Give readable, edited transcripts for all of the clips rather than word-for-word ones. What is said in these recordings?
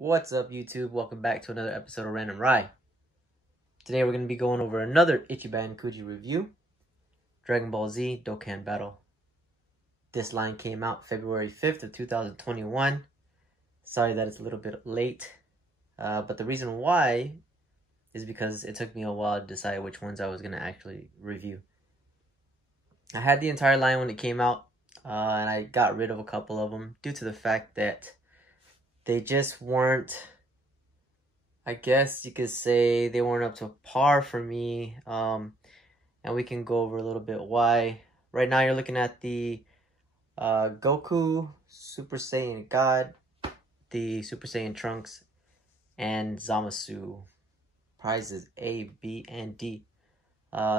What's up, YouTube? Welcome back to another episode of Random Rye. Today we're going to be going over another Ichiban Kuji review, Dragon Ball Z Dokkan Battle. This line came out February 5th of 2021. Sorry that it's a little bit late, but the reason why is because it took me a while to decide which ones I was going to actually review. I had the entire line when it came out, and I got rid of a couple of them due to the fact that they just weren't, I guess you could say, they weren't up to par for me, and we can go over a little bit why. Right now you're looking at the Goku, Super Saiyan God, the Super Saiyan Trunks, and Zamasu. Prizes A, B, and D.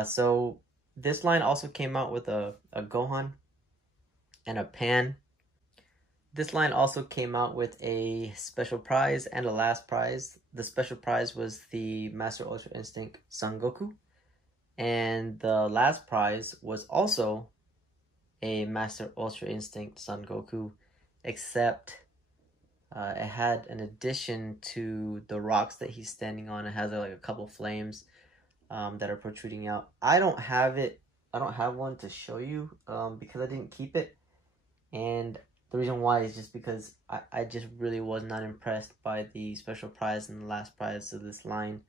So this line also came out with a Gohan and a Pan. This line also came out with a special prize and a last prize. The special prize was the Master Ultra Instinct Son Goku. And the last prize was also a Master Ultra Instinct Son Goku, except it had an addition to the rocks that he's standing on. It has like a couple flames that are protruding out. I don't have it. I don't have one to show you because I didn't keep it. And the reason why is just because I just really was not impressed by the special prize and the last prize of this line.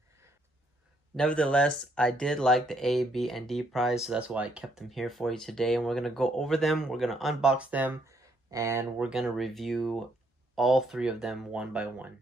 Nevertheless, I did like the A, B, and D prize, so that's why I kept them here for you today. And we're going to go over them, we're going to unbox them, and we're going to review all three of them one by one.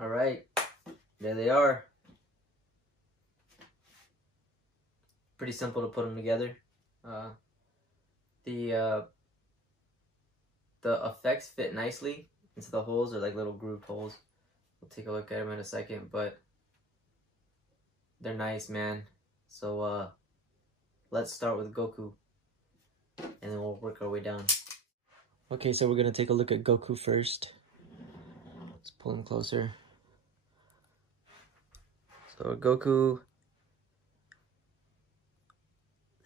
Alright, there they are. Pretty simple to put them together. The effects fit nicely into the holes. They're like little grooved holes. We'll take a look at them in a second, but they're nice, man. So let's start with Goku, and then we'll work our way down. Okay, so we're gonna take a look at Goku first. Let's pull him closer. So Goku,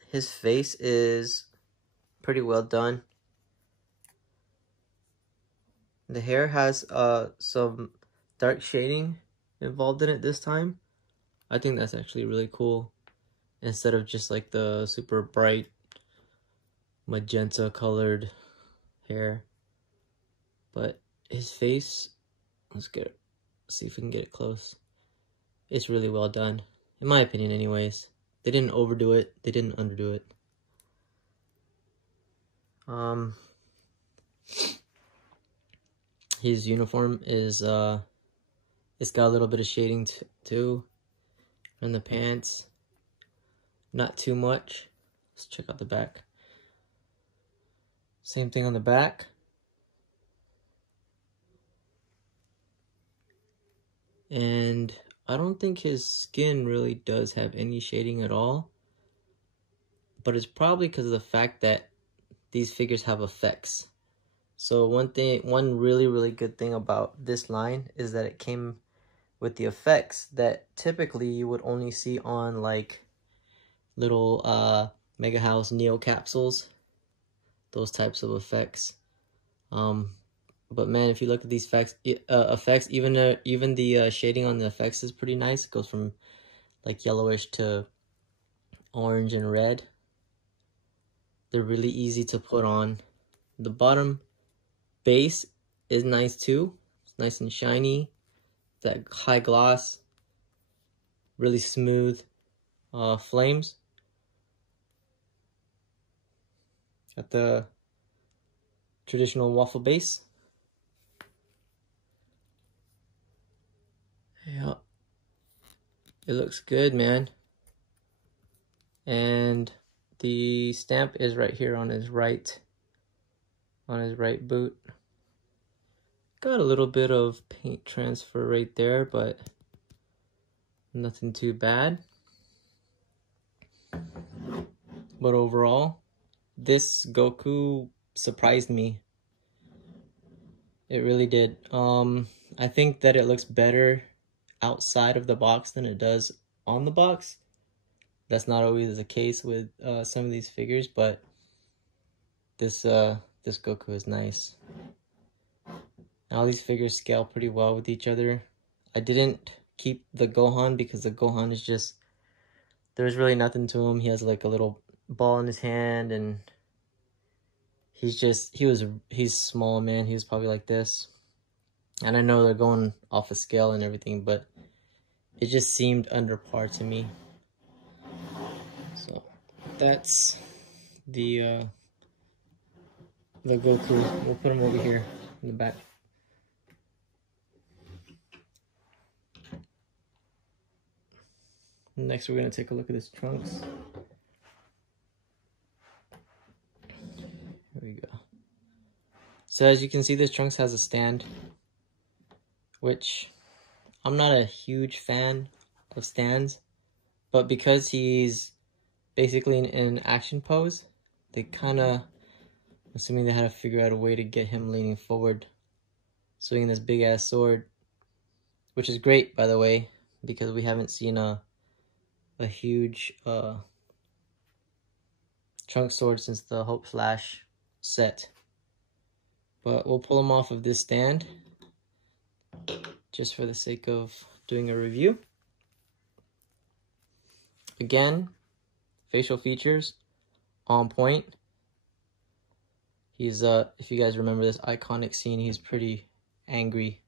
his face is pretty well done. The hair has some dark shading involved in it this time. I think that's actually really cool, instead of just like the super bright magenta colored hair. But his face, let's see if we can get it close. It's really well done, in my opinion anyways. They didn't overdo it, they didn't underdo it. His uniform is it's got a little bit of shading too on the pants. Not too much. Let's check out the back. Same thing on the back. And I don't think his skin really does have any shading at all. But it's probably because of the fact that these figures have effects. So one really good thing about this line is that it came with the effects that typically you would only see on like little Mega House Neo capsules. Those types of effects. But man, if you look at these effects, even the shading on the effects is pretty nice. It goes from like yellowish to orange and red. They're really easy to put on. The bottom base is nice too. It's nice and shiny. That high gloss, really smooth flames. Got the traditional waffle base. Yeah, it looks good, man. And the stamp is right here on his right boot. Got a little bit of paint transfer right there, but nothing too bad. But overall, this Goku surprised me. It really did. I think that it looks better outside of the box than it does on the box. That's not always the case with some of these figures, but this Goku is nice. Now these figures scale pretty well with each other. I didn't keep the Gohan because the Gohan is just, there's really nothing to him. He has like a little ball in his hand, and he's small, man. He was probably like this. And I know they're going off a scale and everything, but it just seemed under par to me. So that's the Goku. We'll put him over here in the back. Next, we're gonna take a look at his trunks. Here we go. So as you can see, this trunks has a stand, which I'm not a huge fan of stands, but because he's basically in an action pose, they kind of, assuming they had to figure out a way to get him leaning forward, swinging this big ass sword, which is great, by the way, because we haven't seen a huge trunk sword since the Hope Flash set. But we'll pull him off of this stand just for the sake of doing a review. Again, facial features on point. He's if you guys remember this iconic scene, he's pretty angry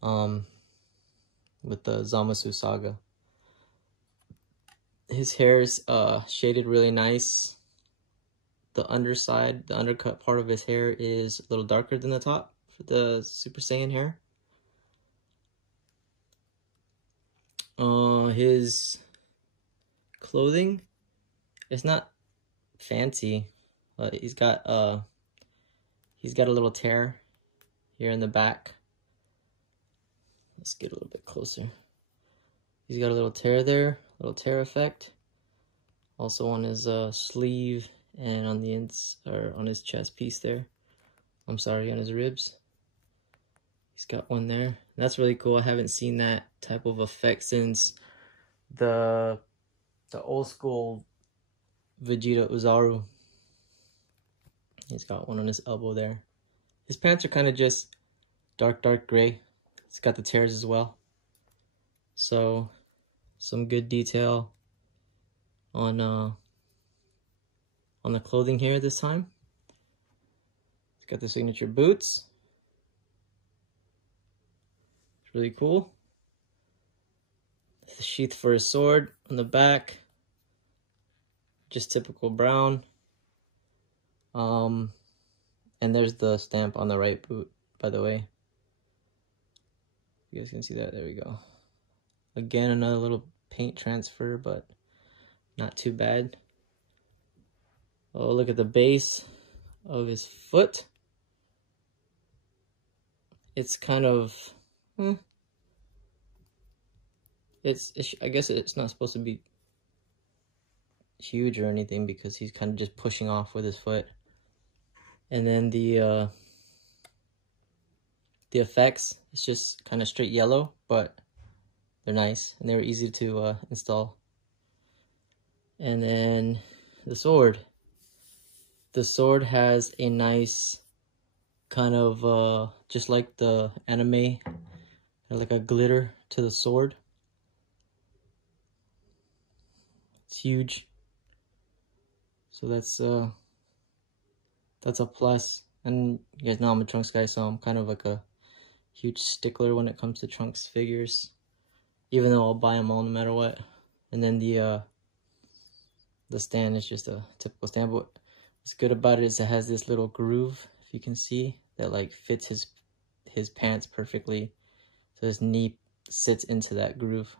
with the Zamasu saga. His hair is shaded really nice. The underside, the undercut part of his hair is a little darker than the top for the Super Saiyan hair. His clothing, it's not fancy. He's got a little tear here in the back. Let's get a little bit closer. He's got a little tear there, little tear effect. Also on his sleeve and on the on his chest piece there. I'm sorry, on his ribs. He's got one there. That's really cool. I haven't seen that type of effect since the old school Vegeta Uzaru. He's got one on his elbow there. His pants are kind of just dark gray. It's got the tears as well. So some good detail on the clothing here this time. It's got the signature boots. It's really cool. The sheath for his sword on the back. Just typical brown. And there's the stamp on the right boot, by the way. You guys can see that. There we go. Again, another little paint transfer, but not too bad. Oh, look at the base of his foot. It's kind of, I guess it's not supposed to be huge or anything because he's kind of just pushing off with his foot. And then the effects, it's just kind of straight yellow, but they're nice and they were easy to install. And then the sword. The sword has a nice kind of just like the anime, like a glitter to the sword. It's huge, so that's a plus. And you guys know I'm a Trunks guy, so I'm kind of like a huge stickler when it comes to Trunks figures, even though I'll buy them all no matter what. And then the stand is just a typical stand, but what's good about it is it has this little groove, if you can see, that like fits his pants perfectly, so his knee sits into that groove.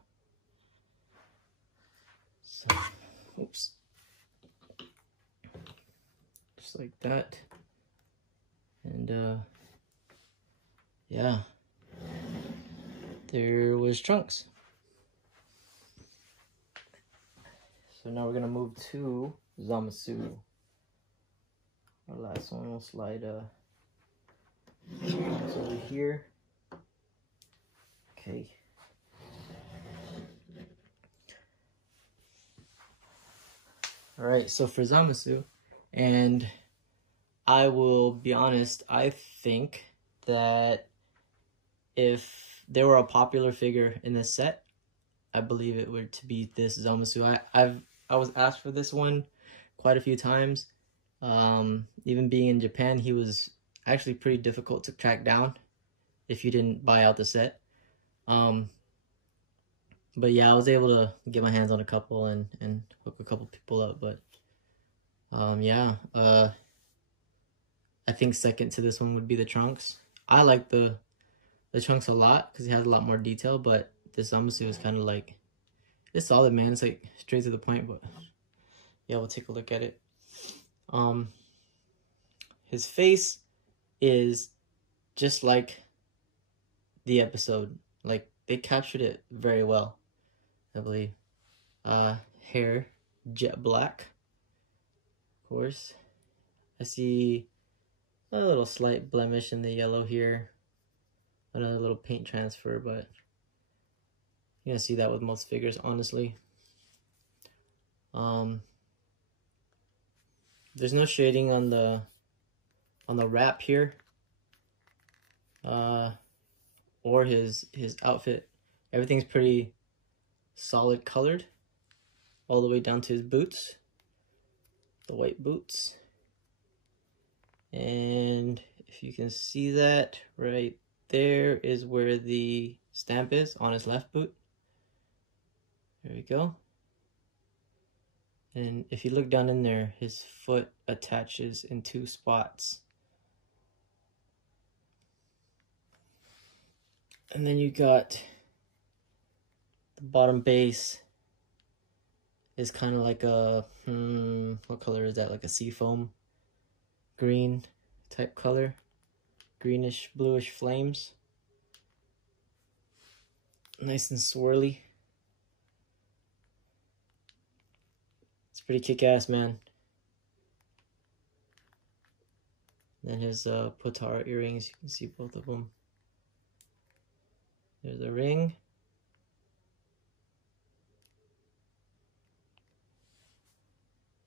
So, oops, just like that. And yeah, there was Trunks. So now we're gonna move to Zamasu. Our last one will slide over here. Okay. Alright, so for Zamasu, and I will be honest, I think that if there were a popular figure in this set, I believe it would to be this Zamasu. I was asked for this one quite a few times. Even being in Japan, he was actually pretty difficult to track down if you didn't buy out the set. But yeah, I was able to get my hands on a couple and hook a couple people up. But yeah, I think second to this one would be the Trunks. I like the Trunks a lot because he has a lot more detail, but this Zamasu is kind of like, it's solid, man. It's like straight to the point. But yeah, we'll take a look at it. His face is just like the episode. Like, they captured it very well, I believe. Hair, jet black, of course. I see a little slight blemish in the yellow here. Another little paint transfer, but you're gonna see that with most figures, honestly. There's no shading on the wrap here, or his outfit. Everything's pretty solid colored, all the way down to his boots, the white boots. And if you can see that right there is where the stamp is on his left boot. There we go. And if you look down in there, his foot attaches in 2 spots. And then you got the bottom base is kind of like a, what color is that? Like a seafoam green type color. Greenish, bluish flames. Nice and swirly. It's pretty kick-ass, man. Then his Potara earrings, you can see both of them. There's a ring.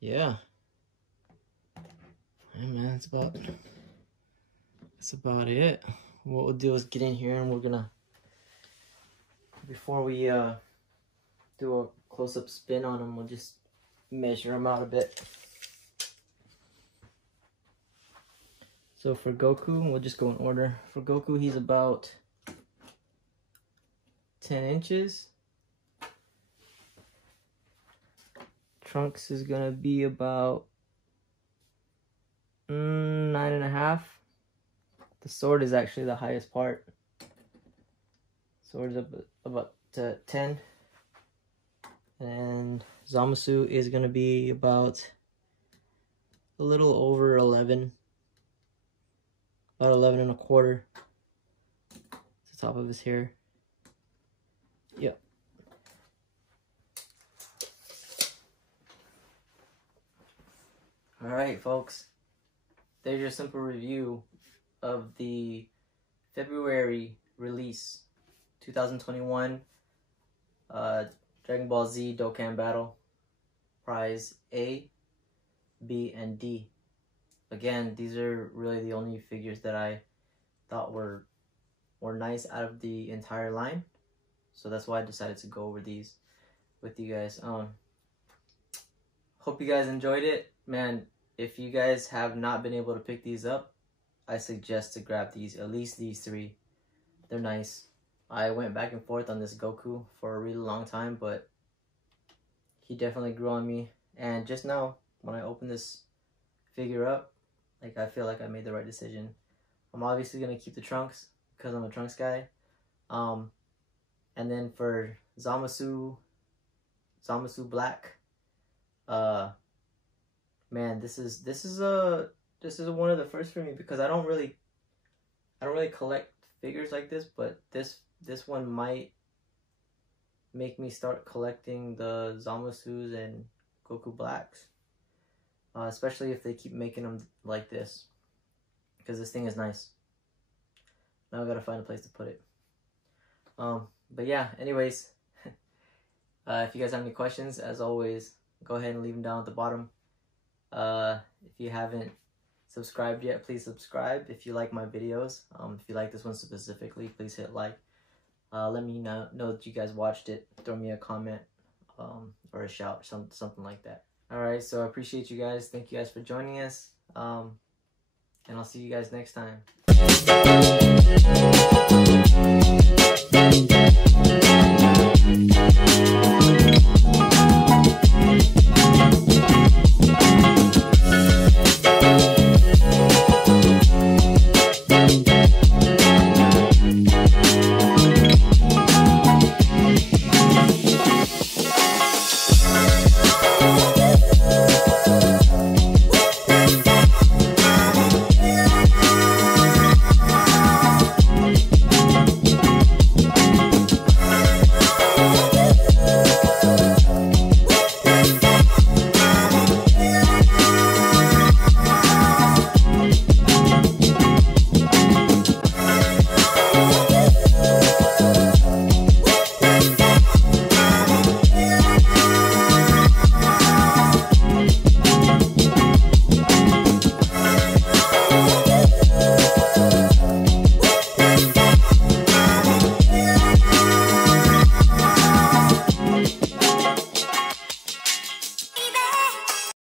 Yeah. Hey man, that's about it. What we'll do is get in here and we're gonna, before we do a close-up spin on him, we'll just measure him out a bit. So for Goku, we'll just go in order. For Goku, he's about 10 inches. Trunks is gonna be about 9.5. The sword is actually the highest part. Sword is about 10. And Zamasu is gonna be about a little over 11. About 11.25. It's the top of his hair. Yep. Alright, folks. There's your simple review of the February release 2021 Dragon Ball Z Dokkan Battle Prize A, B, and D. again, these are really the only figures that I thought were nice out of the entire line. So that's why I decided to go over these with you guys. Hope you guys enjoyed it. Man, if you guys have not been able to pick these up, I suggest to grab these, at least these three. They're nice. I went back and forth on this Goku for a really long time, but he definitely grew on me. And just now, when I opened this figure up, like, I feel like I made the right decision. I'm obviously going to keep the Trunks because I'm a Trunks guy. And then for Zamasu Black, man, this is one of the first for me, because I don't really collect figures like this, but this one might make me start collecting the Zamasus and Goku Blacks, especially if they keep making them like this, because this thing is nice. Now I gotta find a place to put it. But yeah, anyways, if you guys have any questions, as always, go ahead and leave them down at the bottom. If you haven't subscribed yet, please subscribe. If you like my videos, if you like this one specifically, please hit like. Let me know that you guys watched it. Throw me a comment, or a shout, something like that. Alright, so I appreciate you guys. Thank you guys for joining us. And I'll see you guys next time.